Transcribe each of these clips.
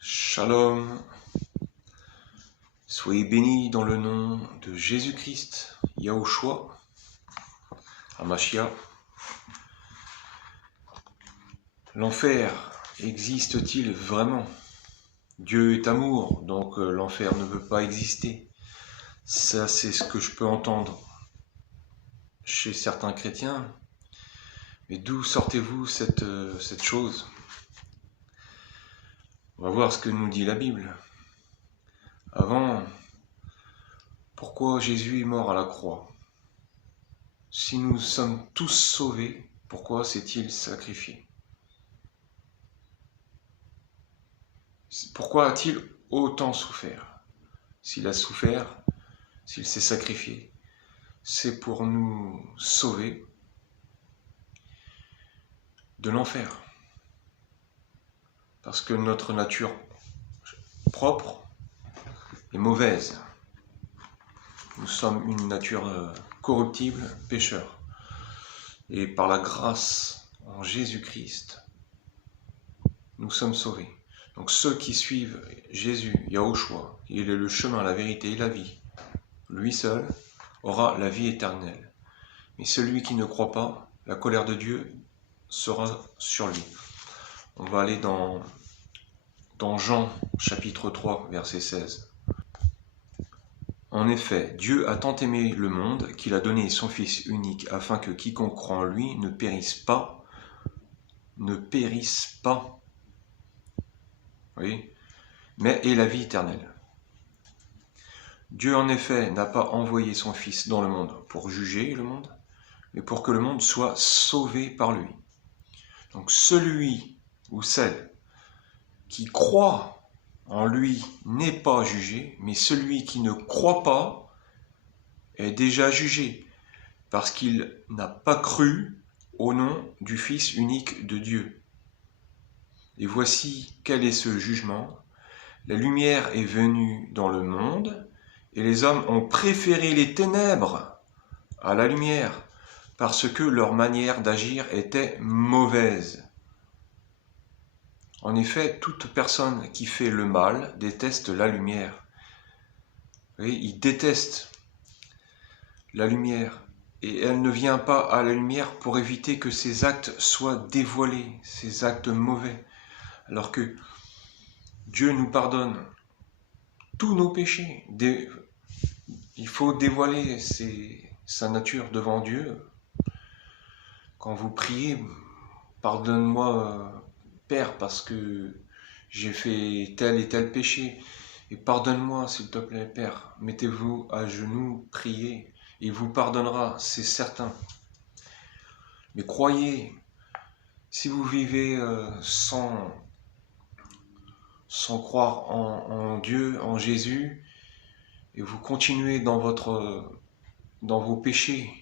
Shalom, soyez bénis dans le nom de Jésus-Christ, Yahushua, Hamashiach. L'enfer existe-t-il vraiment? Dieu est amour, donc l'enfer ne peut pas exister. Ça, c'est ce que je peux entendre chez certains chrétiens. Mais d'où sortez-vous cette chose? On va voir ce que nous dit la Bible. Avant, pourquoi Jésus est mort à la croix? Si nous sommes tous sauvés, pourquoi s'est-il sacrifié? Pourquoi a-t-il autant souffert? S'il a souffert, s'il s'est sacrifié, c'est pour nous sauver de l'enfer. Parce que notre nature propre est mauvaise. Nous sommes une nature corruptible, pécheur. Et par la grâce en Jésus-Christ, nous sommes sauvés. Donc ceux qui suivent Jésus, Yahushua, il est le chemin, la vérité et la vie, lui seul aura la vie éternelle. Mais celui qui ne croit pas, la colère de Dieu sera sur lui. On va aller dans Jean, chapitre 3, verset 16. En effet, Dieu a tant aimé le monde qu'il a donné son Fils unique afin que quiconque croit en lui ne périsse pas. Oui, mais ait la vie éternelle. Dieu en effet n'a pas envoyé son Fils dans le monde pour juger le monde, mais pour que le monde soit sauvé par lui. Donc celui ou celle qui croit en lui n'est pas jugé, mais celui qui ne croit pas est déjà jugé, parce qu'il n'a pas cru au nom du Fils unique de Dieu. Et voici quel est ce jugement. La lumière est venue dans le monde, et les hommes ont préféré les ténèbres à la lumière, parce que leur manière d'agir était mauvaise. En effet, toute personne qui fait le mal déteste la lumière. Oui, il déteste la lumière, et elle ne vient pas à la lumière pour éviter que ses actes soient dévoilés, ses actes mauvais. Alors que Dieu nous pardonne tous nos péchés. Il faut dévoiler sa nature devant Dieu. Quand vous priez, pardonne-moi, Père, parce que j'ai fait tel et tel péché. Et pardonne-moi, s'il te plaît, Père. Mettez-vous à genoux, priez. Il vous pardonnera, c'est certain. Mais croyez, si vous vivez sans croire en Dieu, en Jésus, et vous continuez dans vos péchés,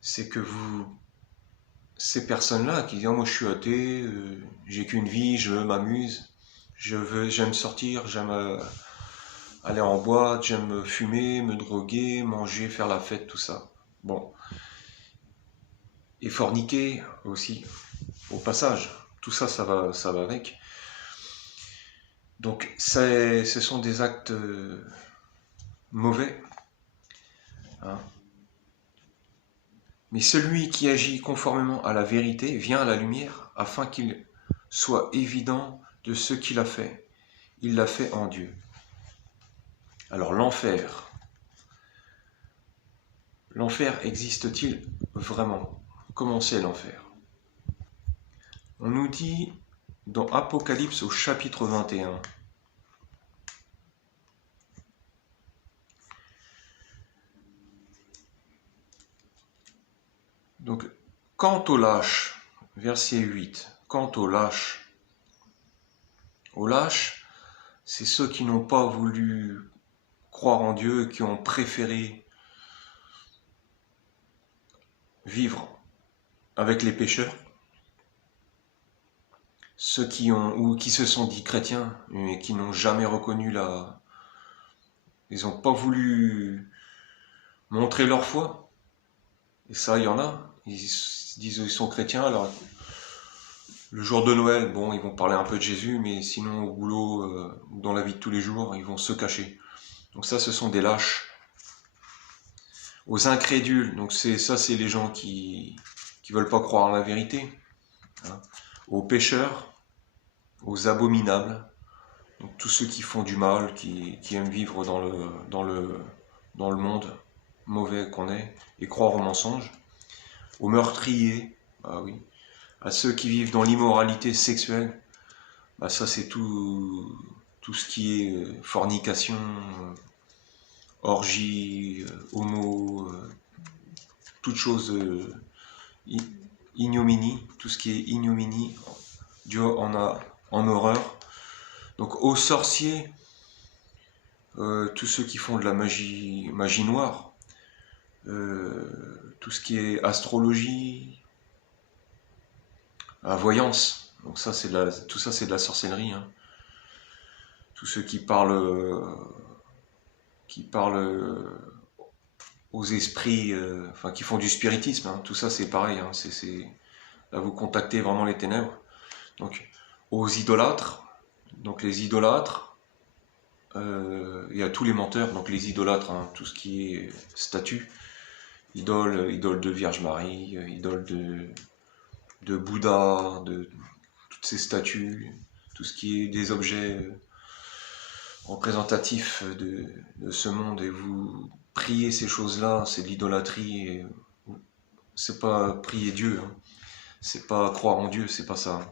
c'est que ces personnes-là qui disent « moi je suis athée, j'ai qu'une vie, je m'amuse, j'aime sortir, j'aime aller en boîte, j'aime fumer, me droguer, manger, faire la fête, tout ça. » Bon. Et forniquer aussi, au passage. Tout ça, ça va avec. Donc, ce sont des actes mauvais. Hein. Mais celui qui agit conformément à la vérité vient à la lumière afin qu'il soit évident de ce qu'il a fait. Il l'a fait en Dieu. Alors l'enfer. L'enfer existe-t-il vraiment? Comment c'est l'enfer? On nous dit dans Apocalypse au chapitre 21. Donc, quant aux lâches, verset 8, quant aux lâches, c'est ceux qui n'ont pas voulu croire en Dieu, qui ont préféré vivre avec les pécheurs, ceux qui se sont dit chrétiens, mais qui n'ont jamais reconnu ils n'ont pas voulu montrer leur foi. Et ça, il y en a. Ils disent qu'ils sont chrétiens, alors Le jour de Noël, bon, ils vont parler un peu de Jésus, mais sinon au boulot ou dans la vie de tous les jours, ils vont se cacher. Donc ça, ce sont des lâches. Aux incrédules, donc c'est les gens qui veulent pas croire en la vérité. Hein. Aux pécheurs, aux abominables, donc tous ceux qui font du mal, qui aiment vivre dans le monde mauvais qu'on est, et croire aux mensonges. Aux meurtriers, ah oui, à ceux qui vivent dans l'immoralité sexuelle, bah ça c'est tout ce qui est fornication, orgie, homo, toute chose ignominie, tout ce qui est ignominie, Dieu en a en horreur. Donc aux sorciers, tous ceux qui font de la magie noire, tout ce qui est astrologie, la voyance, donc ça c'est tout ça c'est de la sorcellerie. Hein. Tous ceux qui parlent aux esprits, enfin qui font du spiritisme, hein. Tout ça c'est pareil, hein. Là vous contactez vraiment les ténèbres. Donc aux idolâtres, donc les idolâtres, et à tous les menteurs, donc les idolâtres, hein, tout ce qui est statue, idole de Vierge Marie, idole de Bouddha, de toutes ces statues, tout ce qui est des objets représentatifs de ce monde, et vous priez ces choses-là, c'est de l'idolâtrie, et c'est pas prier Dieu, hein. C'est pas croire en Dieu, c'est pas ça. Hein.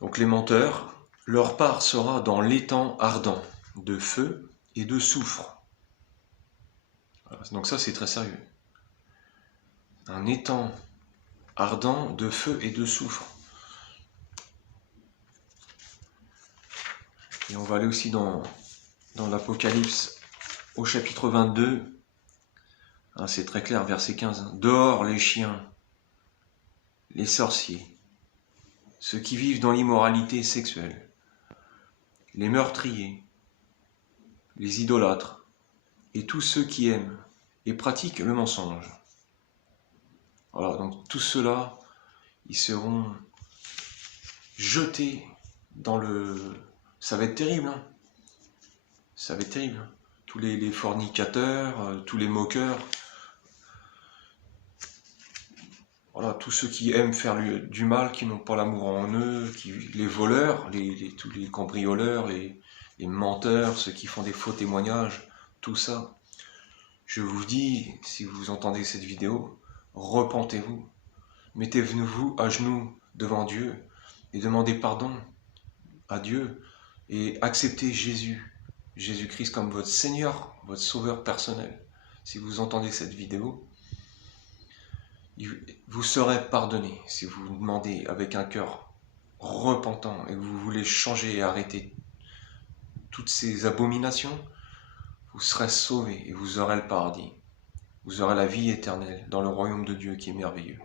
Donc les menteurs, leur part sera dans l'étang ardent, de feu et de soufre. Voilà. Donc ça c'est très sérieux. Un étang ardent de feu et de soufre. Et on va aller aussi dans l'Apocalypse au chapitre 22. Hein, c'est très clair, verset 15. Hein. Dehors les chiens, les sorciers, ceux qui vivent dans l'immoralité sexuelle, les meurtriers, les idolâtres, et tous ceux qui aiment et pratiquent le mensonge. Voilà, donc tous ceux-là, ils seront jetés dans le... Ça va être terrible, hein. Ça va être terrible. Hein. Tous les fornicateurs, tous les moqueurs, voilà, tous ceux qui aiment faire du mal, qui n'ont pas l'amour en eux, les voleurs, tous les cambrioleurs, les menteurs, ceux qui font des faux témoignages, tout ça. Je vous dis, si vous entendez cette vidéo, repentez-vous. Mettez-vous à genoux devant Dieu et demandez pardon à Dieu et acceptez Jésus-Christ comme votre Seigneur, votre Sauveur personnel. Si vous entendez cette vidéo, vous serez pardonné si vous demandez avec un cœur repentant et que vous voulez changer et arrêter toutes ces abominations. Vous serez sauvé et vous aurez le paradis. Vous aurez la vie éternelle dans le royaume de Dieu qui est merveilleux.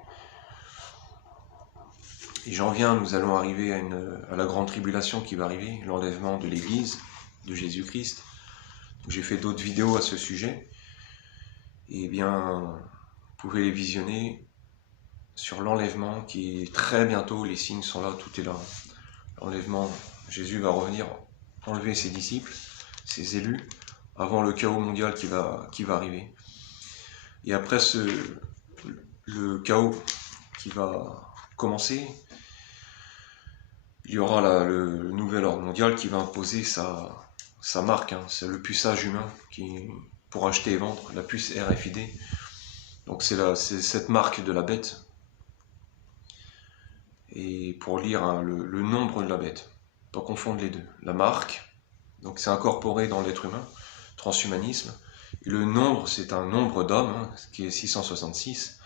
Et j'en viens, nous allons arriver à la grande tribulation qui va arriver, l'enlèvement de l'Église, de Jésus-Christ. J'ai fait d'autres vidéos à ce sujet. Et bien, vous pouvez les visionner sur l'enlèvement qui est très bientôt, les signes sont là, tout est là. L'enlèvement, Jésus va revenir enlever ses disciples, ses élus, avant le chaos mondial qui va arriver. Et après le chaos qui va commencer, il y aura le nouvel ordre mondial qui va imposer sa marque, hein. C'est le puçage humain pour acheter et vendre, la puce RFID. Donc c'est cette marque de la bête. Et pour lire hein, le nombre de la bête, pas confondre les deux. La marque, donc c'est incorporé dans l'être humain, transhumanisme. Et le nombre, c'est un nombre d'hommes, hein, qui est 666.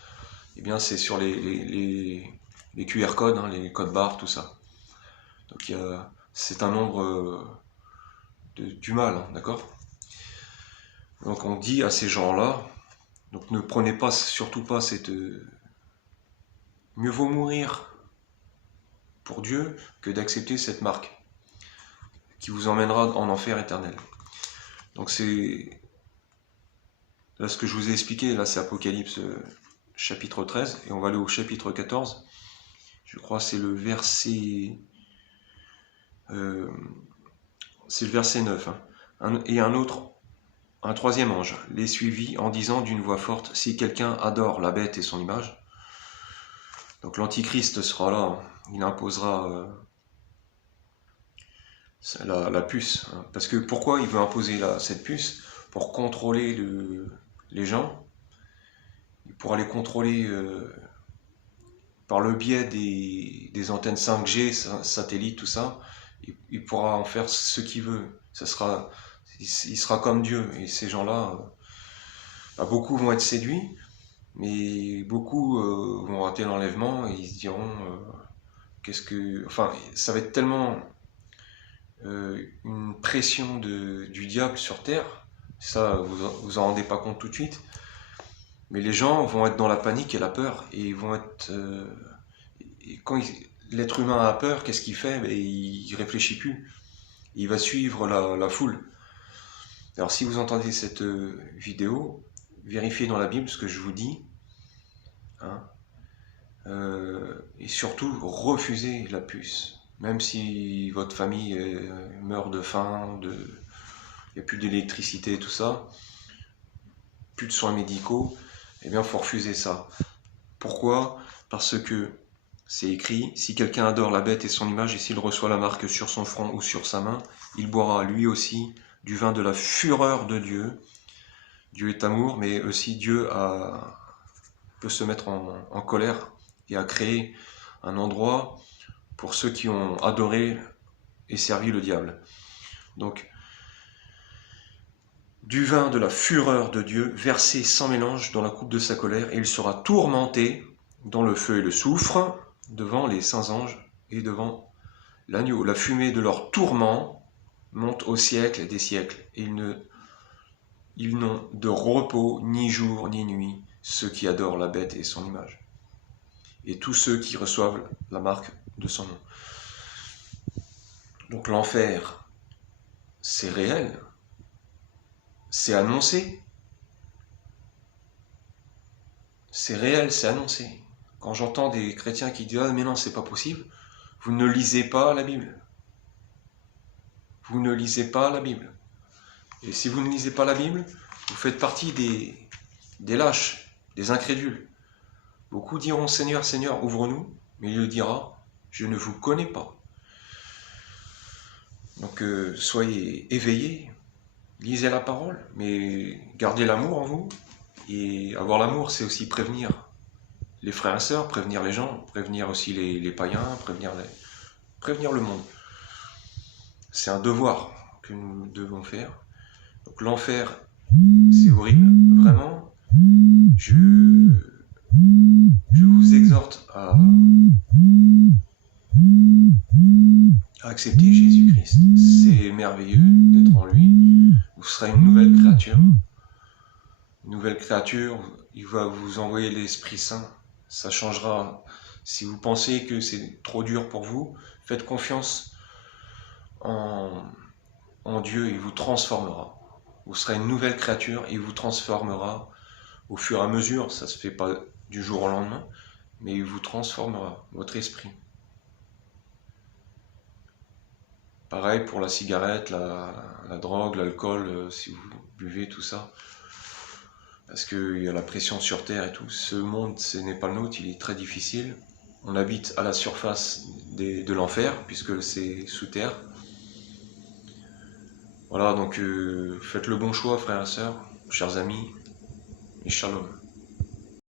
Et bien c'est sur les QR codes, hein, les codes barres, tout ça. Donc c'est un nombre du mal, hein, d'accord? Donc on dit à ces gens-là, donc ne prenez pas, surtout pas cette... mieux vaut mourir pour Dieu que d'accepter cette marque qui vous emmènera en enfer éternel. Donc c'est... Là ce que je vous ai expliqué, là c'est Apocalypse chapitre 13, et on va aller au chapitre 14. je crois c'est le verset... c'est le verset 9. Hein. Et un troisième ange les suivit en disant d'une voix forte, si quelqu'un adore la bête et son image, donc l'antichrist sera là, il imposera la puce. Hein. Parce que pourquoi il veut imposer cette puce? Pour contrôler les gens, pour les contrôler par le biais des antennes 5G, satellites, tout ça. Il pourra en faire ce qu'il veut. Il sera comme Dieu. Et ces gens-là, beaucoup vont être séduits, mais beaucoup vont rater l'enlèvement et ils se diront enfin, ça va être tellement une pression du diable sur terre. Ça, vous en rendez pas compte tout de suite. Mais les gens vont être dans la panique et la peur. Et ils vont être. Et quand l'être humain a peur, qu'est-ce qu'il fait? Il réfléchit plus. Il va suivre la foule. Alors si vous entendez cette vidéo, vérifiez dans la Bible ce que je vous dis. Hein, et surtout, refusez la puce. Même si votre famille meurt de faim, il n'y a plus d'électricité, tout ça, plus de soins médicaux, eh bien, il faut refuser ça. Pourquoi? Parce que c'est écrit, si quelqu'un adore la bête et son image, et s'il reçoit la marque sur son front ou sur sa main, il boira lui aussi du vin de la fureur de Dieu. Dieu est amour, mais aussi Dieu peut se mettre en colère et a créé un endroit pour ceux qui ont adoré et servi le diable. Donc, du vin de la fureur de Dieu, versé sans mélange dans la coupe de sa colère, et il sera tourmenté dans le feu et le soufre, devant les saints anges et devant l'agneau. La fumée de leur tourment monte au siècle des siècles, et ils n'ont de repos ni jour ni nuit, ceux qui adorent la bête et son image, et tous ceux qui reçoivent la marque de son nom. Donc l'enfer, c'est réel, c'est annoncé, c'est réel, c'est annoncé. Quand j'entends des chrétiens qui disent « Ah mais non, c'est pas possible », vous ne lisez pas la Bible. Vous ne lisez pas la Bible. Et si vous ne lisez pas la Bible, vous faites partie des lâches, des incrédules. Beaucoup diront « Seigneur, Seigneur, ouvre-nous », mais il dira « Je ne vous connais pas ». Donc soyez éveillés, lisez la parole, mais gardez l'amour en vous. Et avoir l'amour, c'est aussi prévenir les frères et sœurs, prévenir les gens, prévenir aussi les païens, prévenir le monde. C'est un devoir que nous devons faire. Donc l'enfer, c'est horrible, vraiment. Je vous exhorte à accepter Jésus-Christ. C'est merveilleux d'être en lui. Vous serez une nouvelle créature. Une nouvelle créature, il va vous envoyer l'Esprit Saint. Ça changera. Si vous pensez que c'est trop dur pour vous, faites confiance en Dieu, il vous transformera. Vous serez une nouvelle créature, il vous transformera au fur et à mesure. Ça ne se fait pas du jour au lendemain, mais il vous transformera, votre esprit. Pareil pour la cigarette, la drogue, l'alcool, si vous buvez, tout ça. Parce qu'il y a la pression sur Terre et tout. Ce monde, ce n'est pas le nôtre, il est très difficile. On habite à la surface de l'enfer, puisque c'est sous terre. Voilà, donc faites le bon choix, frères et sœurs, chers amis, et shalom.